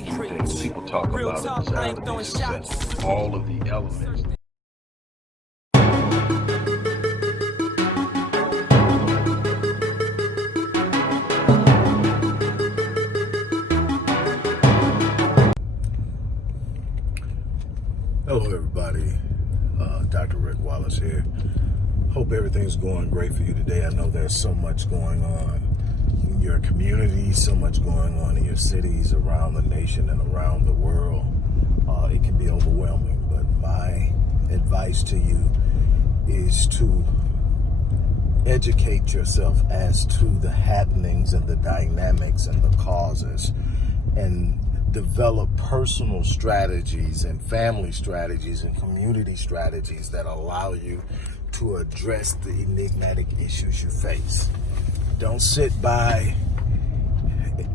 things people talk about a desire to be successful. All of the elements. Hello everybody, Dr. Wallace here. Hope everything's going great for you today. I know there's so much going on in your community, so much going on in your cities, around the nation and around the world. It can be overwhelming, but my advice to you is to educate yourself as to the happenings and the dynamics and the causes, and develop personal strategies and family strategies and community strategies that allow you to address the enigmatic issues you face. Don't sit by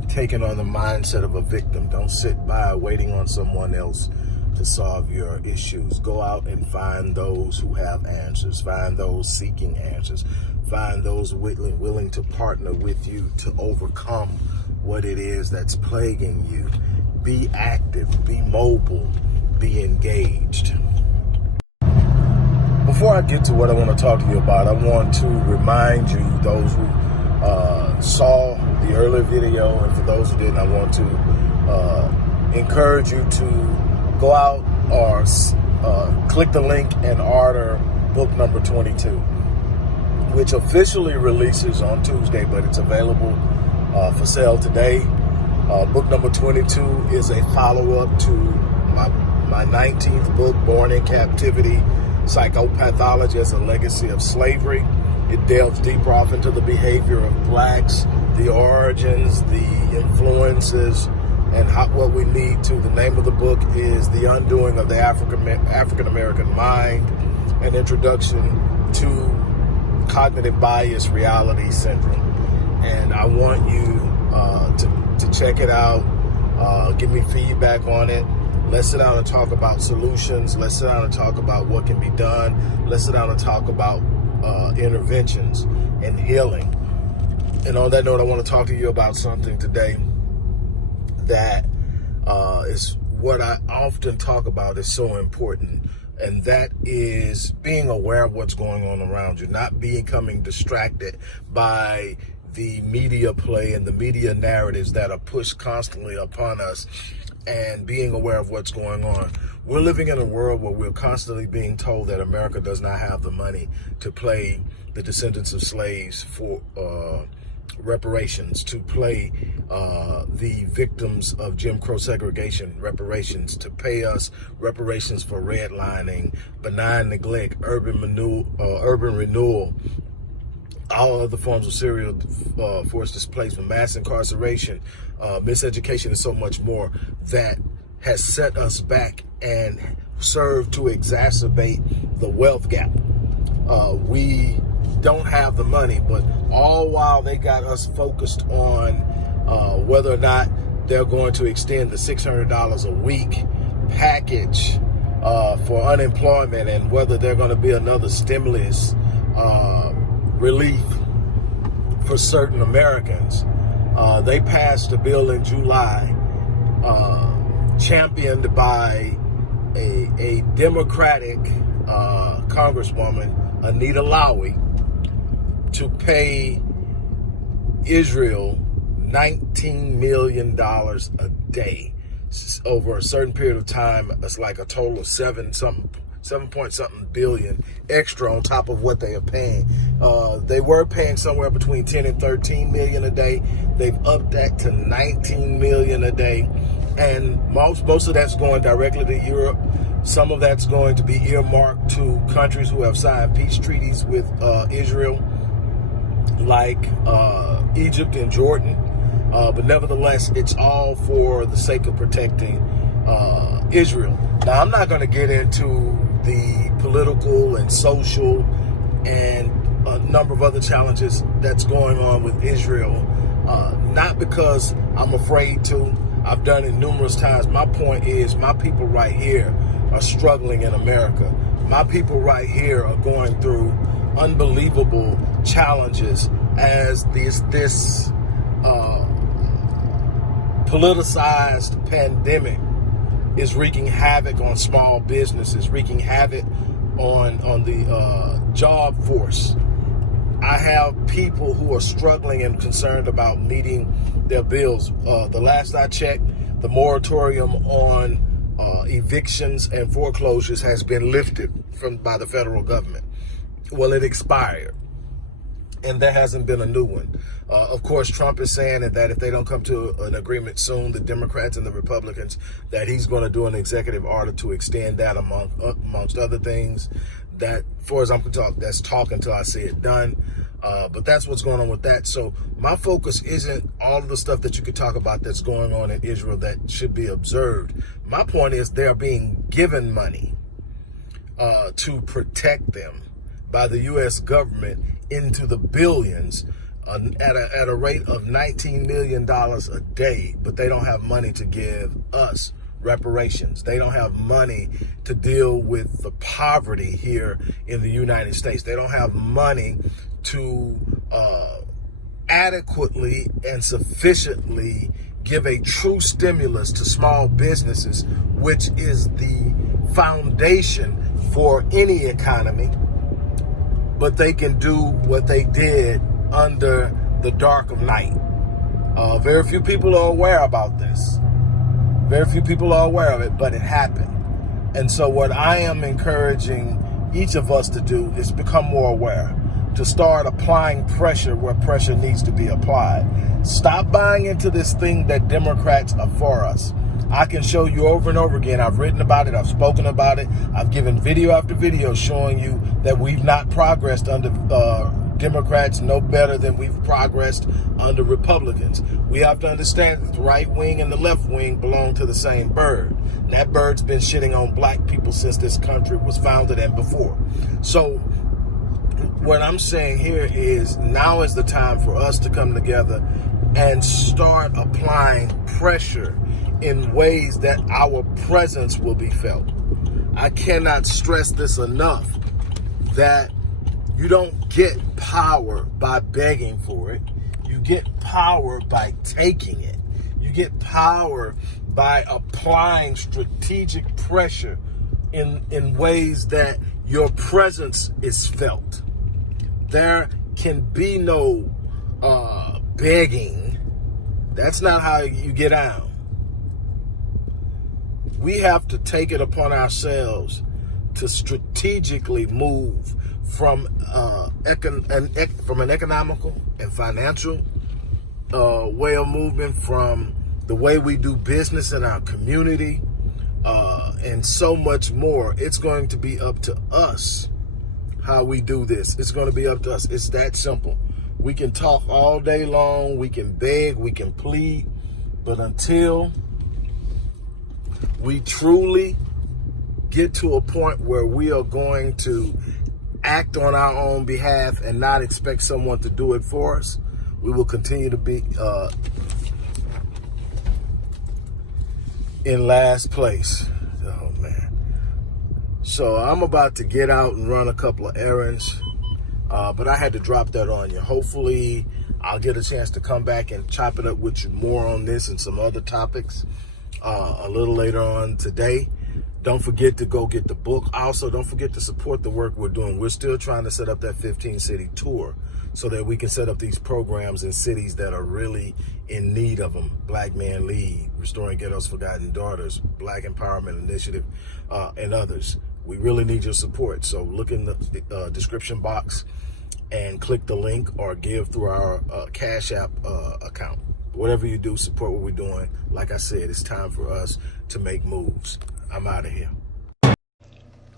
taking on the mindset of a victim. Don't sit by waiting on someone else to solve your issues. Go out and find those who have answers. Find those seeking answers. Find those willing to partner with you to overcome what it is that's plaguing you. Be active, be mobile, be engaged. Before I get to what I want to talk to you about, I want to remind you, those who saw the earlier video, and for those who didn't, I want to encourage you to go out or click the link and order book number 22, which officially releases on Tuesday, but it's available for sale today. Book number 22 is a follow-up to my 19th book, Born in Captivity, Psychopathology as a Legacy of Slavery. It delves deeper off into the behavior of blacks, the origins, the influences, and what we need to. The name of the book is The Undoing of the African-American Mind, an introduction to cognitive bias reality syndrome. And I want you to check it out, give me feedback on it. Let's sit down and talk about solutions. Let's sit down and talk about what can be done. Let's sit down and talk about interventions and healing. And on that note, I want to talk to you about something today that is what I often talk about is so important. And that is being aware of what's going on around you, not becoming distracted by the media play and the media narratives that are pushed constantly upon us, and being aware of what's going on. We're living in a world where we're constantly being told that America does not have the money to pay the descendants of slaves for reparations, to pay the victims of Jim Crow segregation reparations, to pay us reparations for redlining, benign neglect, urban renewal, all other forms of serial forced displacement, mass incarceration, miseducation, and so much more that has set us back and served to exacerbate the wealth gap. We don't have the money, but all while they got us focused on whether or not they're going to extend the $600 a week package for unemployment, and whether they're going to be another stimulus relief for certain Americans. They passed a bill in July, championed by a Democratic Congresswoman, Anita Lowey, to pay Israel $19 million a day over a certain period of time. It's like a total of 7 point something billion extra on top of what they are paying. They were paying somewhere between 10 and 13 million a day. They've upped that to 19 million a day. And most of that's going directly to Europe. Some of that's going to be earmarked to countries who have signed peace treaties with Israel, like Egypt and Jordan. But nevertheless, it's all for the sake of protecting Israel. Now, I'm not going to get into the political and social and a number of other challenges that's going on with Israel, not because I'm afraid to. I've done it numerous times. My point is, my people right here are struggling in America. My people right here are going through unbelievable challenges as this politicized pandemic is wreaking havoc on small businesses, wreaking havoc on the job force. I have people who are struggling and concerned about meeting their bills. The last I checked, the moratorium on evictions and foreclosures has been lifted by the federal government. Well, it expired, and there hasn't been a new one. Of course, Trump is saying that if they don't come to an agreement soon, the Democrats and the Republicans, that he's going to do an executive order to extend that amongst other things. That, far as I'm concerned, that's talk until I see it done. But that's what's going on with that. So my focus isn't all of the stuff that you could talk about that's going on in Israel that should be observed. My point is they're being given money to protect them by the U.S. government into the billions at a rate of $19 million a day, but they don't have money to give us reparations. They don't have money to deal with the poverty here in the United States. They don't have money to adequately and sufficiently give a true stimulus to small businesses, which is the foundation for any economy. But they can do what they did under the dark of night. Very few people are aware about this. Very few people are aware of it, but it happened. And so what I am encouraging each of us to do is become more aware, to start applying pressure where pressure needs to be applied. Stop buying into this thing that Democrats are for us. I can show you over and over again. I've written about it. I've spoken about it. I've given video after video showing you that we've not progressed under Democrats no better than we've progressed under Republicans. We have to understand that the right wing and the left wing belong to the same bird. And that bird's been shitting on black people since this country was founded and before. So what I'm saying here is now is the time for us to come together and start applying pressure in ways that our presence will be felt. I cannot stress this enough, that you don't get power by begging for it. You get power by taking it. You get power by applying strategic pressure in ways that your presence is felt. There can be no begging. That's not how you get out. We have to take it upon ourselves to strategically move from an economical and financial way of movement, from the way we do business in our community, and so much more. It's going to be up to us how we do this. It's going to be up to us. It's that simple. We can talk all day long. We can beg. We can plead. But until we truly get to a point where we are going to act on our own behalf and not expect someone to do it for us, we will continue to be in last place. Oh, man. So I'm about to get out and run a couple of errands, but I had to drop that on you. Hopefully I'll get a chance to come back and chop it up with you more on this and some other topics a little later on today. Don't forget to go get the book. Also, don't forget to support the work we're doing. We're still trying to set up that 15-city tour so that we can set up these programs in cities that are really in need of them. Black Man Lead, Restoring Ghetto's Forgotten Daughters, Black Empowerment Initiative, and others. We really need your support. So look in the description box and click the link or give through our Cash App account. Whatever you do, support what we're doing. Like I said, it's time for us to make moves. I'm out of here.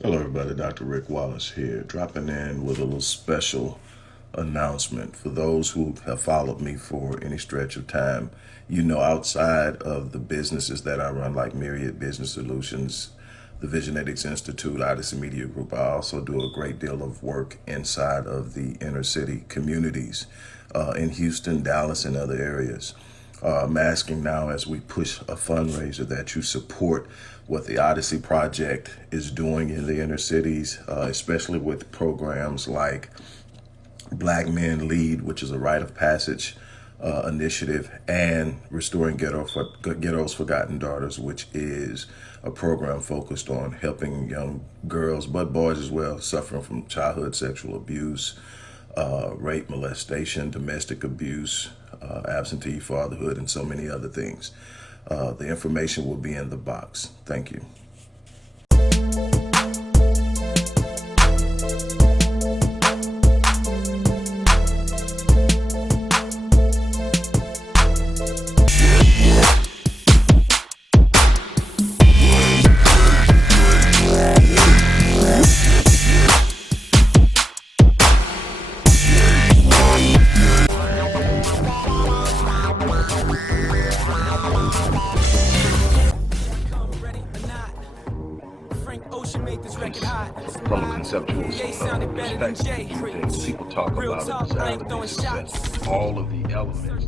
Hello, everybody. Dr. Rick Wallace here, dropping in with a little special announcement. For those who have followed me for any stretch of time, you know, outside of the businesses that I run, like Myriad Business Solutions, the Visionetics Institute, Odyssey Media Group, I also do a great deal of work inside of the inner city communities in Houston, Dallas, and other areas. I'm asking now, as we push a fundraiser, that you support what the Odyssey Project is doing in the inner cities, especially with programs like Black Men Lead, which is a rite of passage initiative, and Restoring Ghetto's Forgotten Daughters, which is a program focused on helping young girls, but boys as well, suffering from childhood sexual abuse, rape, molestation, domestic abuse, absentee fatherhood, and so many other things. The information will be in the box. Thank you. From a conceptual perspective, people talk about a desire to success, all of the elements